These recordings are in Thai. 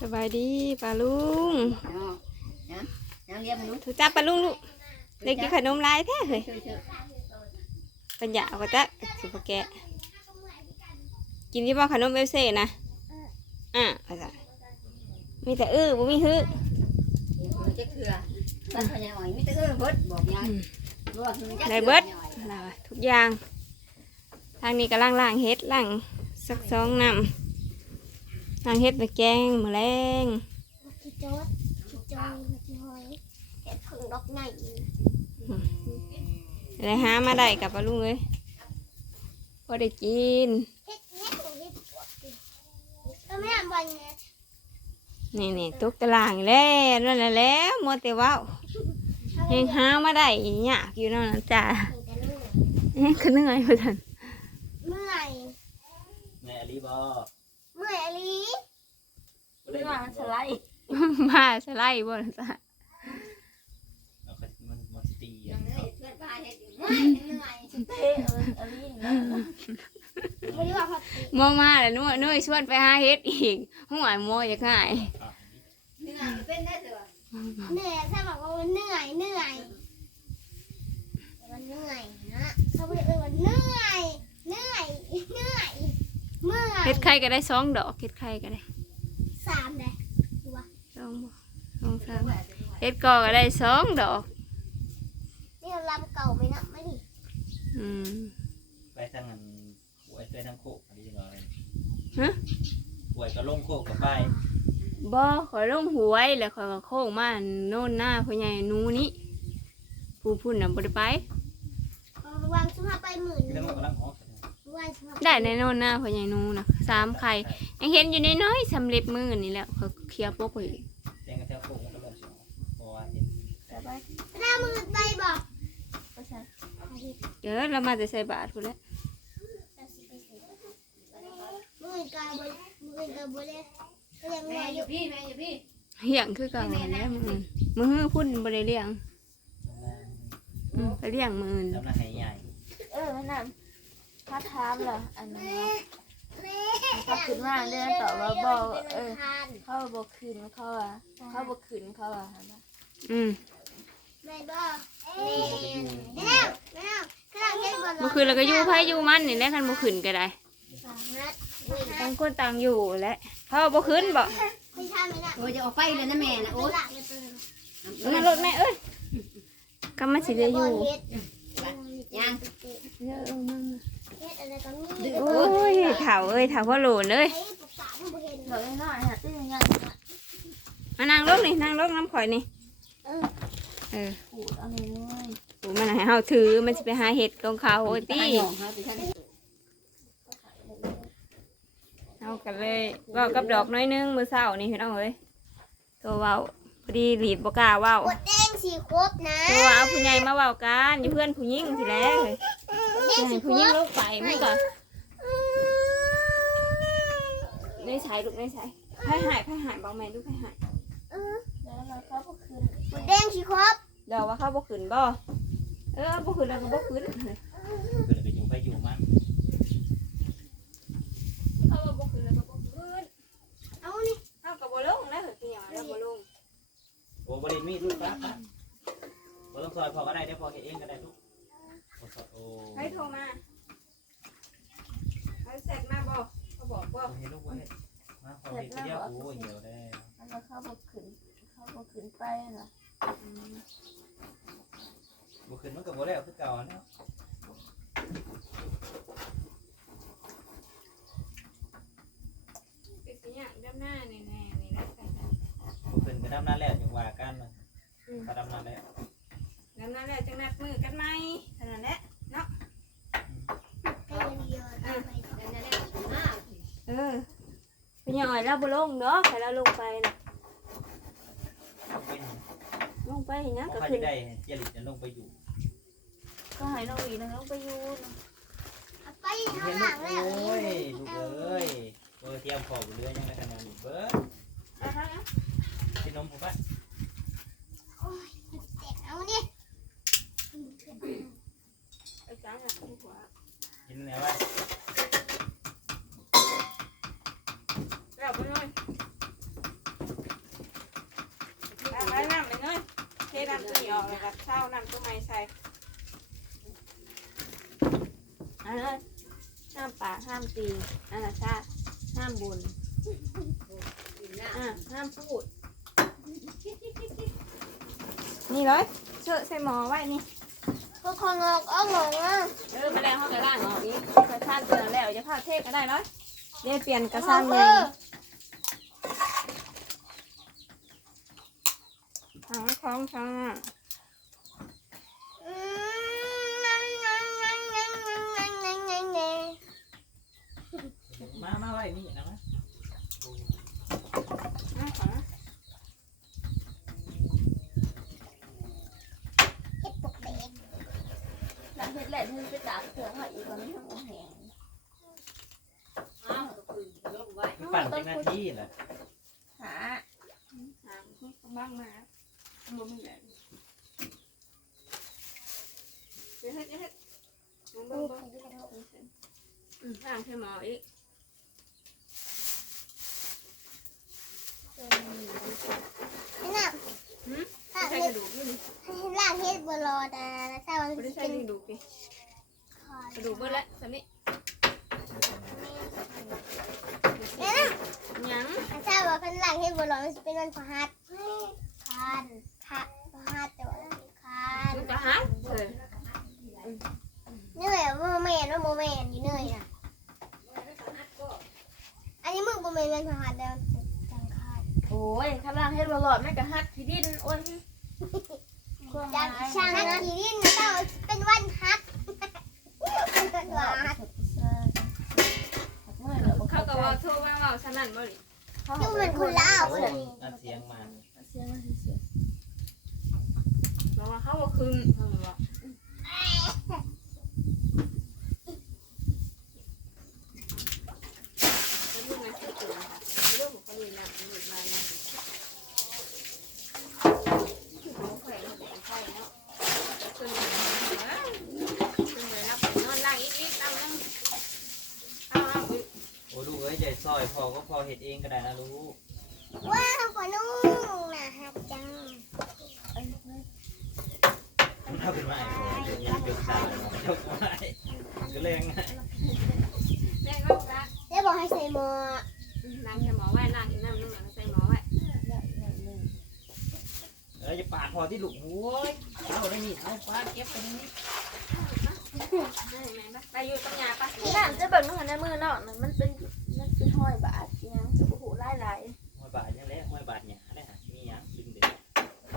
สบายดีป้าลุง Đó. Đó. Nó nghe mình nuốt. ถูกจับป้าลุงลูกเด็กกินขนมลายแท้เลย Chơi, chơi. ปัญญาเอาก็จะสุปแกะกินที่บ่ขนมเอลเซ่นะอะเอาจ้ะมีแต่อื้อบ่มีฮึ Mình chắc thừa. Con phải nhà hỏi, mới tới ơi, bớt, bỏ nhà. อืม Vừa, mình chắc ได้ thừa เบิด nhà hỏi. ล่ะทุกอย่าง ทางนี้ก็ล่างล่างๆเฮ็ดล่างสักสองน้ำ ล่างเฮ็ดไปแกงแมลงขี้โจ๊ดขี้จอยขี้หอยเห็ดผึ่งดอกใหญ่อะไรหามาได้กับป้าลุงเลยพอได้กินเห็ดเห็ดของเห็ดปวดดิก็ไม่ทำวันเนี้ยนี่นี่ๆตุกตารางแล้วนั่นแหละแล้วมัวแต่เว้ายังหามาได้อีหยากอยู่นั่นนะจ้าเห็นแต่เหนื่อยเอ๊ะคือเหนื่อยเหมือนกันเมื่อยแม่อลีบอเมื่อยอะไร เรื่องมันสไลด์มาสไลด์บ่ล่ะจ้าเอาไปมันมันสตี Nhà อะ ngươi, lượt ba hết. มื่อยเหนื่อยไม่ได้ว่าพัดมอมาแล้วนุ่ยนุ่ยชวนไปหาเฮ็ดอีกหัวโมอยากง่ายอะเหนื่อยเป็นได้เถอะเหนื่อยถ้าบอกว่าเหนื่อยเหนื่อยมันเหนื่อยนะเขาไม่ได้เอ่ยว่าเหนื่อยเหนื่อยเหนื่อยเมื่อยเฮ็ดไข่ก็ได้สองดอกเฮ็ดไข่ก็ได้ สามเลยสองบ่สองสามเฮ็ดกอก็ได้สองดอก นี่เราลำเก่าไหมนะไม่ดิอืมไปทางนั้นหวยไปทางโคกอันนี้เลยฮะหวยก็ลงโคกกับไปบ่ขอยลงหวยแล้วขอยก็โค้งมาโน่นหน้าพ่อใหญ่หนูนี่ผู้พุ่นน่ะบ่ได้ไปวางชุดผ้าไปหมื่นหเรื่นึ่องงมันกำลังออกวางชุดผ้า ได้ในโน่นหน้าพ่อใหญ่นูนะสามไข่ยังเห็นอยู่น้อยๆสำเร็จมือนี่แหละเขาเคลียร์ปกไว้อีกแจ้งกันแถวโคกมันก็เริ่เพราะว่าเห็นหน้ามือไปบอกเดี๋ยวเรามาจะใส่บาตรพุ่นแล้วมือกาบมือกาบเลยก็ยังแม่มาอยู่พี่แม่อยู่พี่เหี่ยงคือเก่าแล้วมือมือพุ่นบ่ได้เลี้ยงไปเลี้ยงมือจำหน้าให้ใหญ่เออนั่น ถ้าถามเหรออันนั้นเนาะเขาขึ้นมาเรื่องต่อว่าบอกเออ เขาบอกคืนเขาอะเขาบอกคืนเขาอะหั่นน่ะอืมแม่บอกแม่แม่กำลังเห็นบอลบ่คืนแล้วก็อยู่ไผอยู่มันนี่แหละคันบ่ขึ้นก็ได้สองนัดต่างคนต่างอยู่แหละเพราะว่าบ่ขึ้นบ่ไม่ใช่ไม่ได้โอ้ยจะออกไปเลยนะแม่นะโอ้ยหลักเลยเตือนเอามารถแม่เอ้ยก็มาสิได้อยู่เฮ็ดยังเออเอามาเฮ็ดอะไรก็มีโอ้ยเฒ่าเอ้ยเฒ่าพ่อโหลนเอ้ยไอ้ปรึกษาไม่เห็นบอกน้อยๆฮะตื้อยังยังมานั่งลงนี่นั่งลงน้ำข่อยนี่เออขูดเอาเลยโอ้มันให้เฮาถือมันสิไปหาเห็ดของเขาโอ้ยตีติหยองเขาไปท่านเอากันเลยเว้ากับดอกน้อยนึงมื้อเช้านี่พี่น้องเอ้ยโทรเว้าพอดีหลีดบ่กล้าเว้ากดแดงสีครบนะโทรว่าเอาผู้ใหญ่มาเว้ากันอยู่เพื่อนผู้หญิงสิแหล้วเฮ้ย กดแดสิงสีให้ครผู้หญิงบลงไปมันก็ในสายลูกในสายไผหายไผหายบอกแม่ดูไผหายแล้วเราเขาบอกคืนกดแดงสีครบเดี๋ยวว่าเขาบ่ขึ้นบ่เออบ่ขึ้นแล้วก็บ่ขึ้นเกิดไปอยู่ไปอยู่มันเขาบ่ขึ้นแล้วก็บ่ขึ้นเอานี่เขาก็บ่ลงแล้วคือหยังแล้วบ่ลงโอ้บริมีลูกครับครับบ่ต้องซอยพอก็ได้เดี๋ยวพอเฮ็ดเองก็ได้ลูกบ่ซอยโอ้ ใครโทรมาเขาเสร็จมาบ่เขาบอกบ่ เฮ็ดลูกบ่เฮ็ด มาพอเฮ็ดเดียวโอ้ยเหี่ยวได้แล้วเขาบอกคืนเขาบอกคืนไปน่ะบ่ขึ้นมันก็บ่แล้วคือเก่าเนาะเป็นสิหยังดำหน้าแน่ๆนี่แหละใส่กันบ่ขึ้นก็ดำนั้นแล้วยังว่ากันนะถ้าดำนั้นแล้วดำหน้าแล้วจังนัดมือกันไหมเท่านั้นแหละ ให้เดียวเอาไปก่อน เดี๋ยวจะได้มา เออ เป็นหยังไงเราบ่ลงดอกให้เราลงไปน่ะเป็นลงไปเห็นหยังบ่ก็ใครขึ้นได้เจริญจะลงไปอยู่ก็ให้น้องอีนะน้องไปยูนเอาไปเห็ข้างนหลูลักงแล้วโอ้ยลูกเอ้ยเบอร์เตรียมขอบเรือยังไงขนาดนี้เบิร์ดเอาเท่านั้นที่นมผมปะเอานี่เอาจานน่ะขึ้นหัวกิน แล้ไปเลยน้ำไว้น้ำไปเลยเทน้ำตัวนี้ออกแล้ว่าน้ำตัวใหม่ใส่อันนั้ห้ามป่าห้ามตีอันนั้ชาห้ามบุญห้ามพูด นี่เลยเชื่อใส่หมอไว้นี่ ทุกคนงอกอ้องอะเออมาแรงห้องกระล่างหรอนี่กระชากเตือนแล้วจะพาเทพก็ได้เนาเดี๋ยวเปลี่ยนกระซังเลย ของของฉันอะมามาไว้นี่นะมั้ยเห็ดแหละมึงไปตากเสือเาอีกมันไม่ทำแหงปั่นเป็นนาทีเหรอหาหาบ้างมา มีแบบเดี๋ยวเฮ็ดเดี๋ยวเฮ็ดมึงเบิ่งเบิ่งอืมห่างใช่หมออีกนี่น่ะหืมถ้าใส่เฮ็กระดูกอยู่นี่ล่างเฮ็ดบัวรอแต่ถ้ามันบ่ได้ใส่เป็นกระดูกดิกระดูกเบิดแล้วสำนี้เนี่ยยังถ้าว่าเป็นล่างเฮ็ดบัวรอมันเป็นวันพฤหัสคันค่ะพฤหัสแต่ว่าคัน มันก็หาเออ เหนื่อยโมเมนต์ว่าโมเมนต์อยู่เหนื่อยน่ะอันนี้มึงโมเมนต์วันพฤหัสเดียวจังคันโอ้ยข้างล่างเฮ็ดบ่หลอดแม่ก็ฮัดที่ดินโอ้ยความหจากมายช่างนะทีนี้นะเจ้าเป็นวันฮัทเป็นวันฮัทเขาก็ว่าโทรมาเว่าสนั่นบ่ดิดูเหมือนคนลาวโอ้เลยนั่นเสียงมาเสียงมันเสียงบอกว่าเขาบ่คืนเขาบอกว่าเขาดูนะเขาตัวค่ะเรื่องของเขาเลยนะหลุดมานะเขาแขวนแขวนไข่เนาะขึ้นมาขึ้นมาแล้วไปนอนล่างอีกๆเอานั่งเอาเอาอุ๊ย โอ้ลูกเอ้ยใจซอยพอก็พอเห็ดเองก็ได้นะลูกว้าวขอนุ่งนะฮัทจังถ้าเป็นไม้พอจะยังยกสายยกไม้ก็แรงไงแม่ก็ละแล้วบอกให้ใส่หมวกล้างแค่หมอไว้ล้างอีกน้ำนึงแล้วก็ใส่หมอไว้เออจะปาดพอที่ลูกโอ้ยเอาได้นี่เอาปาดเก็บไปนี่ได้ไหมปะไปอยู่ตรงยาปะน้ำจะเบิ่งมันในมือเนาะมันเป็นมันเป็นห้ อยบาทอีหยังโอ้โหหลายหลายห้อยบาทยังแล้วห้อยบาทเนี่ยได้หามีหยังดึงเด็ก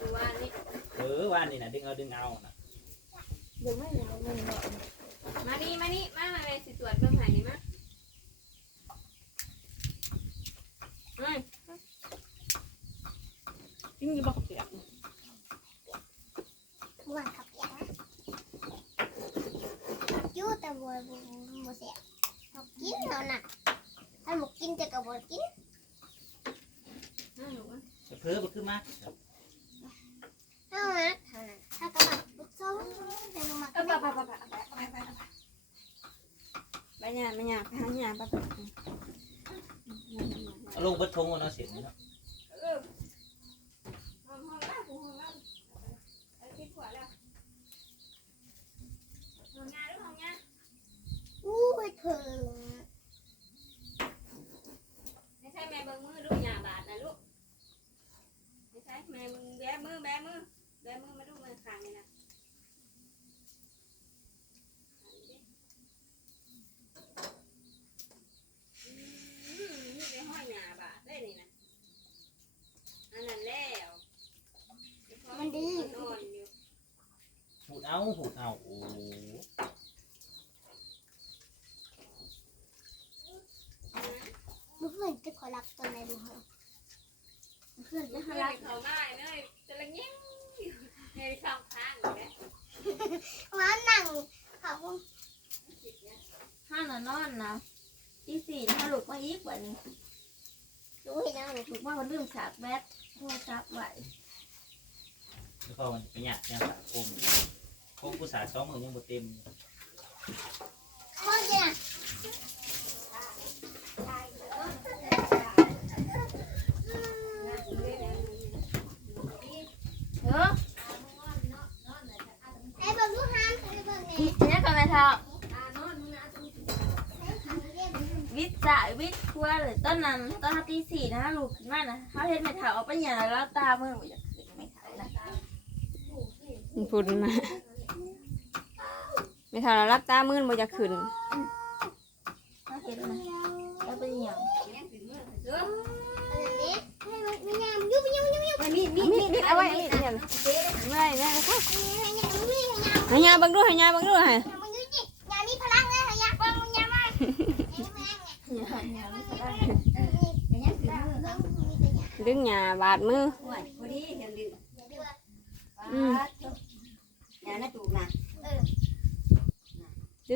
ดูว่านี่เออว่านนี่นะดึงเอาดึงเอาน่ะเดี๋ยวไม่อยู่ในมือเนาะมานี่มานี่มามาเลยสิตรวจเบิ่งใหายนี่มาเอ้ยจริงจะบอกเบ่กินะจะเพิ่มขึ้นมาถ้ามาถ้ากระบะลูกโซ่เป็นกระบะกระบะกระบะกระบะไปไปไปไปหยาไปหยาไปหาหยาไปไปเอาลงเบิดทงก่อนเนาะเสียงเนาะ หูดเอาหูดเอาโอ้เพื่อนจะขอรับตัวไหนบุเหรอเพื่อนจะขอรับ เขามายเลยจะละเงี้ยในข้างข้างอยู่แล้วว่านั่งเขาห้าน่ะนอนนะที่สี่ถ้าหลูกมาอีกกวันนี้ดูให้นั่งลูกมาวันลืมฉากแบตโทรศัพท์ไหว แล้วก็มันไปหยาดยังสะคม ของกูสาสองมือยังบ่เต็มเออเนี่ยก็ไม่ท่าวิทย์จ่ยวิทย์ครัวเลยต้นนั้นต้นที่สี่นะลูกขึ้นมานะเขาเห็นไม่เท่าเอาไปหยาแล้วตาเมื่อไหร่าะขึ้นไม่เท่านะ พูดมา ไม่ทันเรารับตามื่นบ่จะขึ้นเขาเห็นนะแล้วไปหยายังถึงมือเสืออันนี้ให้มันไม่ยามยุบยุบยุบยุบมีดมีดมีมีดดมีดเอาไว้มีดเนี่ยเจ๊ได้ไม่ได้นะครับให้ยายามให้ยาบังดูให้ยาบังดูให้ยามมันยุบจิยามมีพลังเลยให้ยามปังมันยามมาหยาหยาไม่ได้แต่ยังถึงมือเขาดึงยาบาดมือโอ้ยพอดีเห็นดื้ออืม อย่าน่าตูกนะ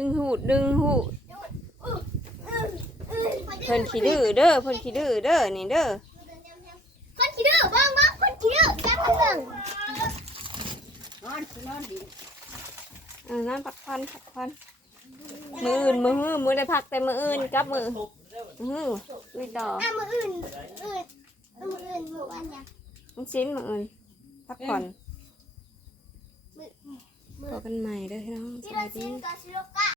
ดึงหูดดึงหูดเพิ่นขี้ดื้อเด้อเพิ่นขี้ดื้อเด้อนี่เด้อคนขี้ดื้อบ้างบ้างคนขี้ดื้อแกมันเบิ่งนอนนอนดีอ่านั่นพักผ่อนพักผ่อนมืออื่นมือมือมือได้พักแต่มืออื่นกับมือมือคุยต่ออะมืออื่นอื่นมืออื่นมือวันยังมันชิ้นมืออื่นพักผ่อนมือพบกันใหม่เด้อพี่น้องสที่เราวัสซื้ดีอกับซิโลกะ